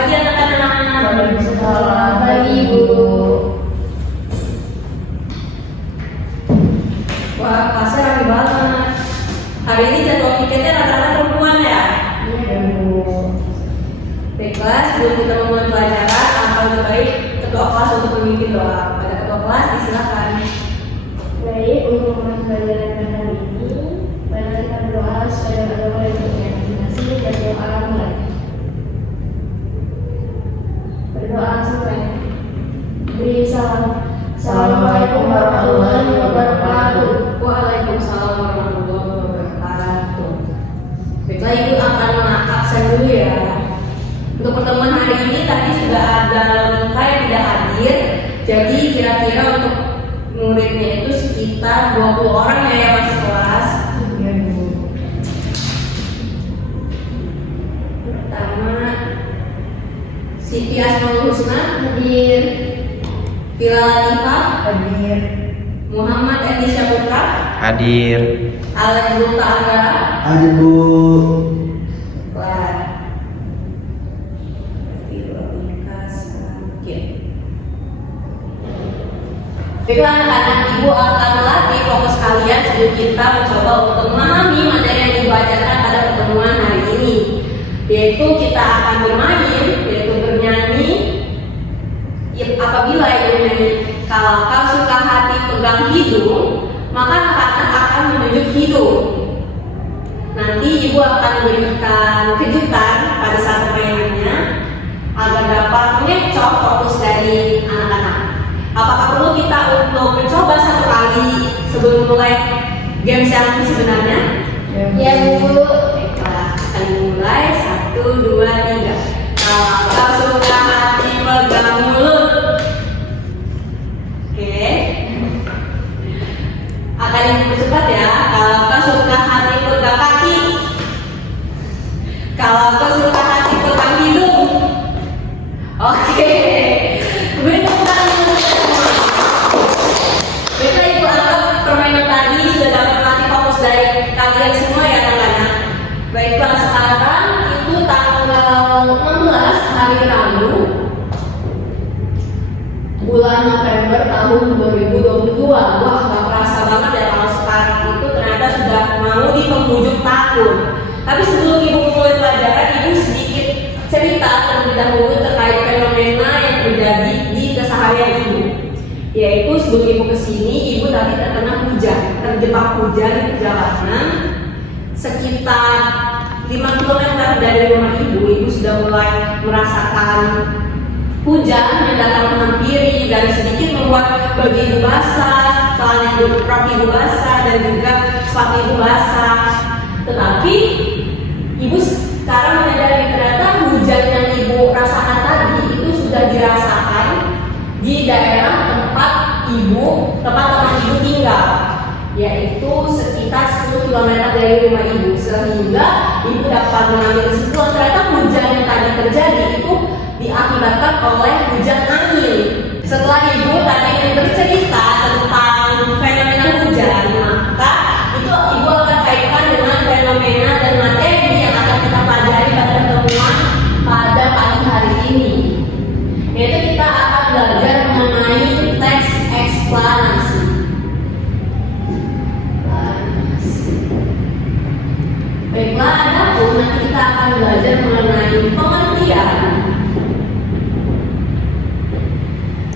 pagi anak-anak. Waalaikumsalam pagi Ibu. Wah, kelasnya rame banget. Hari ini jadwal piketnya rata-rata perempuan ya? Iya Bu. Baiklah, sebelum kita memulai pelajaran, alangkah lebih baik ketua kelas untuk memimpin doa. Pada ketua kelas, disilakan. Baik, untuk mulai pelajaran pada hari ini, mari kita berdoa supaya berdoa yang imajinasi dan doa mulai. Berdoa sampai beri salam. Assalamualaikum warahmatullahi wabarakatuh. Waalaikumsalam warahmatullahi wabarakatuh. Baiklah, Ibu akan absen dulu ya. Untuk pertemuan hari ini tadi sudah ada lomika yang tidak hadir. Jadi kira-kira untuk muridnya itu sekitar 20 orang ya yang masuk kelas. Iya Bu. Pertama, Siti Asmaul Husna, Hadir. Vila Latifah, Hadir. Muhammad Edi Syaputra, Hadir. Alex Zulta Anggara. Hadir Bu. Wah, Veronica sakit. Baiklah anak-anak, Ibu akan melatih fokus kalian sebelum kita mencoba untuk memahami materi yang dibacakan pada pertemuan hari ini. Yaitu kita akan bermain, yaitu bernyanyi. Apabila Ibu menyanyi, kalau kau suka hati pegang hidung, maka anak-anak akan menunjuk hidung. Nanti Ibu akan berikan kejutan pada saat permainannya agar dapat mengecoh fokus dari anak-anak. Apakah perlu kita untuk mencoba satu kali sebelum mulai games yang sebenarnya? Ya Bu. Baiklah, akan dimulai 1, 2, 3. Kalau kau suka hati pegang mulut. Oke. Akan dipercepat ya. Kalau kau suka hati pegang kaki. Kalau kau suka hati pegang hidung. Oke. Beri tepuk tangan untuk semua. Baiklah, Ibu anggap permainan tadi sudah dapat melatih fokus dari kalian semua ya anak-anak. Baiklah, sekarang itu tanggal 16 hari Rabu bulan November tahun 2022. Wah, gak kerasa banget ya kalau sekarang itu ternyata sudah mau di penghujung tahun. Tapi sebelum Ibu mulai pelajaran, Ibu sedikit cerita terlebih dahulu terkait fenomena yang terjadi di keseharian Ibu. Yaitu sebelum Ibu kesini, Ibu tadi terkena hujan, terjebak hujan di perjalanan sekitar 5 km dari rumah Ibu sudah mulai merasakan hujan yang datang menghampiri dan sedikit membuat baju Ibu basah, celana rok Ibu basah dan juga sepatu Ibu basah. Tetapi Ibu sekarang menyadari ternyata hujan yang Ibu rasakan tadi itu sudah dirasakan di daerah tempat teman Ibu tinggal, yaitu sekitar 10 km dari rumah Ibu, sehingga Ibu dapat mengambil kesimpulan ternyata hujan yang tadi terjadi itu diakibatkan oleh hujan angin. Setelah Ibu tadi bercerita tentang fenomena hujan, maka itu Ibu akan kaitkan dengan fenomena dan materi yang akan kita pelajari pada pertemuan pada pagi hari ini. Yaitu kita akan belajar mengenai teks eksplanasi. Baiklah, adapun nanti kita akan belajar mengenai pengertian,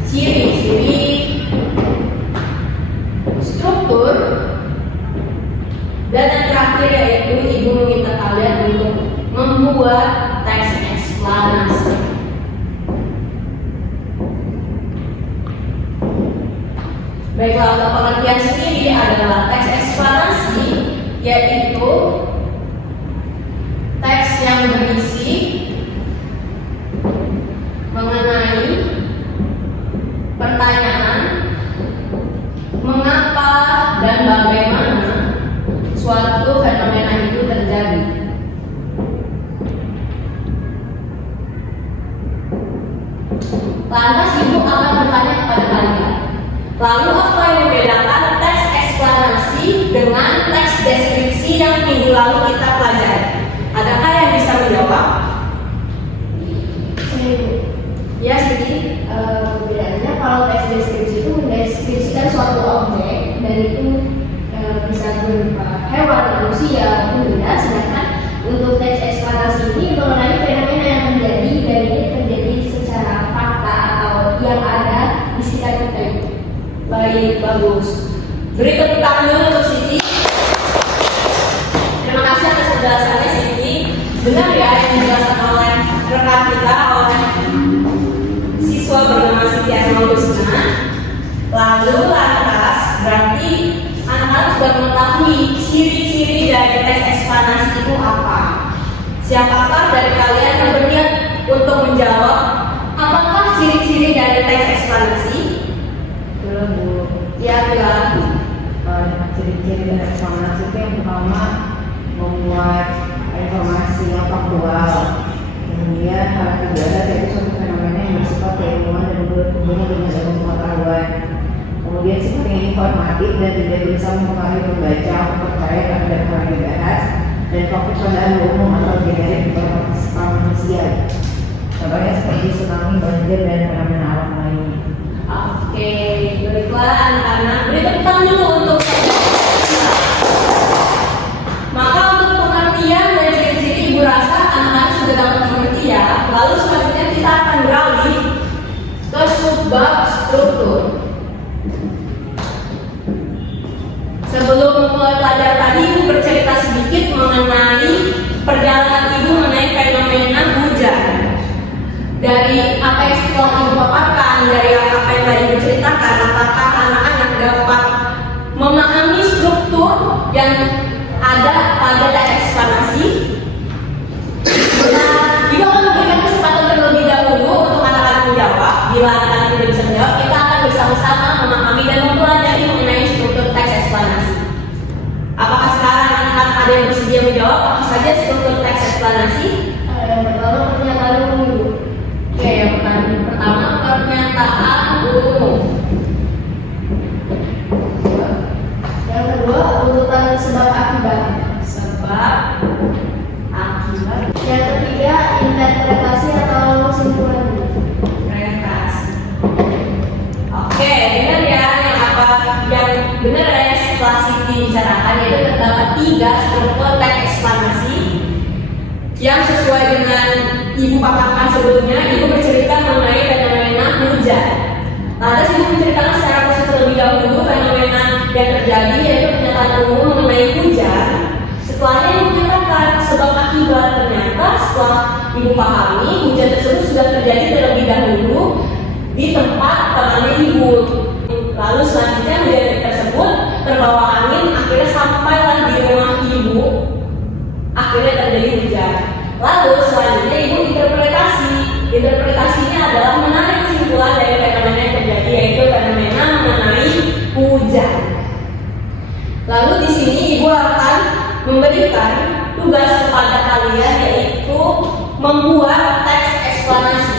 ciri-ciri, struktur, dan yang terakhir yaitu Ibu meminta kalian untuk membuat teks eksplanasi. Baiklah, untuk pengertian sendiri adalah teks eksplanasi, yaitu teks yang berisi mengenai pertanyaan mengapa dan bagaimana suatu fenomena itu terjadi. Lantas Ibu akan bertanya kepada kalian, lalu apa yang membedakan teks eksplanasi dengan teks deskripsi yang minggu lalu kita pelajari? Adakah yang bisa menjawab? Beri tepuk tangan dulu untuk Siti. Terima kasih atas penjelasannya Siti. Benar ya yang dijelaskan oleh rekan kita, oleh siswa bernama Siti Asmaul Husna. Lalu lantas berarti anak-anak sudah mengetahui ciri-ciri dari tes eksplanasi itu apa. Siapakah dari kalian yang berniat untuk menjawab apakah ciri-ciri dari tes eksplanasi? Belum Bu. Ya, bilang. Ciri-ciri dari eksplanasi itu yang pertama membuat informasi yang faktual. Kemudian hal kedua yaitu suatu fenomena yang bersifat keilmuan dan berhubungan dengan ilmu pengetahuan. Kemudian sifatnya informatif dan tidak bisa mempengaruhi pembaca untuk percaya terhadap hal yang dibahas dan fokus pada umum atau generik informasi manusia. Contohnya seperti tsunami, banjir, dan fenomena alam lainnya. Oke, baiklah anak-anak. Beri tepuk tangan dulu untuk maka untuk pengertian dan ciri-ciri Ibu rasa anak-anak sudah dapat mengerti ya. Lalu selanjutnya kita akan beralih ke subbab struktur. Sebelum memulai pelajaran tadi, Ibu bercerita sedikit mengenai perjalanan Ibu mengenai fenomena hujan. Dari apa yang setelah Ibu paparkan, dari apa yang tadi Ibu ceritakan, apakah anak-anak dapat memahami struktur yang ada pada tes eksplanasi? Nah, Ibu akan memberikan kesempatan terlebih dahulu untuk anak-anak menjawab. Bila anak-anak tidak bisa menjawab, kita akan bersama-sama memahami dan mempelajari mengenai struktur teks eksplanasi. Apakah sekarang anak-anak ada yang bersedia menjawab apa saja struktur teks eksplanasi? Yang pertama pernyataan umum. Oke, yang pertama pernyataan umum. Yang kedua urutan sebab akibat. Sebab akibat Yang ketiga interpretasi atau kesimpulan. orientasi. Oke, benar ya yang apa yang benar ya setelah Siti bicarakan yaitu terdapat 3 struktur teks eksplanasi yang sesuai dengan Ibu paparkan sebelumnya. Ibu bercerita mengenai fenomena hujan. Lantas Ibu menceritakan secara khusus terlebih dahulu fenomena yang terjadi yaitu pernyataan umum mengenai hujan. Setelahnya Ibu menyatakan sebab akibat. Ternyata setelah Ibu pahami hujan tersebut sudah terjadi terlebih dahulu di tempat temannya Ibu. Lalu selanjutnya hujan tersebut terbawa angin akhirnya sampailah di rumah Ibu. Akhirnya terjadi hujan. Lalu selanjutnya Ibu interpretasi. Interpretasinya adalah menarik kesimpulan dari fenomena yang terjadi yaitu fenomena mengenai hujan. Lalu di sini Ibu akan memberikan tugas kepada kalian yaitu membuat teks eksplanasi.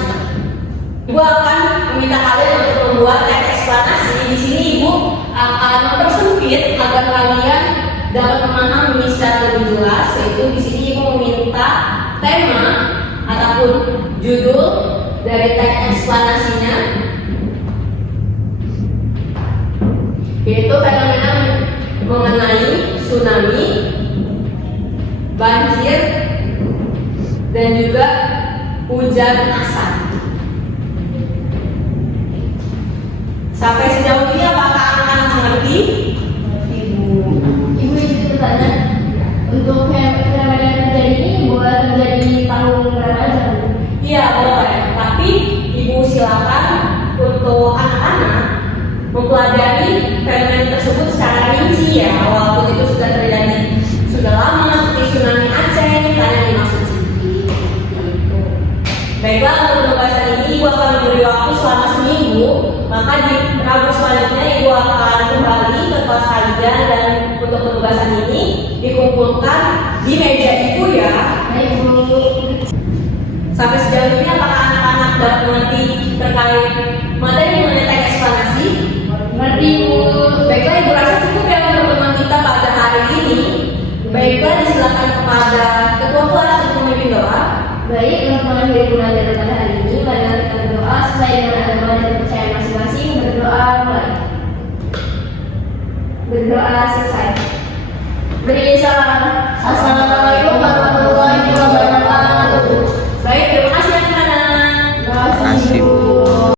Ibu akan meminta kalian untuk membuat teks eksplanasi. Di sini Ibu akan mempersempit agar kalian dapat memahami secara lebih jelas. Yaitu di sini Ibu meminta tema ataupun judul dari teks eksplanasinya yaitu fenomena mengenai tsunami, banjir, dan juga hujan asam. Sampai sejauh ini apakah anak-anak mengerti? Ibu izin bertanya, untuk fenomena yang terjadi ini boleh terjadi tahun berapa aja? Iya boleh, tapi Ibu silakan untuk anak-anak mempelajari fenomena tersebut secara rinci ya, walaupun itu sudah terjadi sudah lama seperti tsunami Aceh karena yang dimaksud Siti. Baiklah, untuk pembahasan ini Ibu akan memberi waktu selama seminggu. Maka di Rabu selanjutnya Ibu akan kembali ke kelas kalian dan untuk pembahasan ini dikumpulkan di meja Ibu ya. Baik Bu. Sampai sejauh ini apakah anak-anak dapat mengerti terkait materi mengenai teks eksplanasi? Ngerti Bu. Baiklah, Ibu rasa cukup ya untuk pertemuan kita pada hari ini. Baiklah, disilakan kepada ketua kelas untuk memimpin doa. Baik, untuk mengakhiri pelajaran pada hari ini, marilah kita berdoa sesuai dengan agama dan kepercayaan masing-masing. Berdoa mulai. Berdoa selesai. Beri salam. Assalamualaikum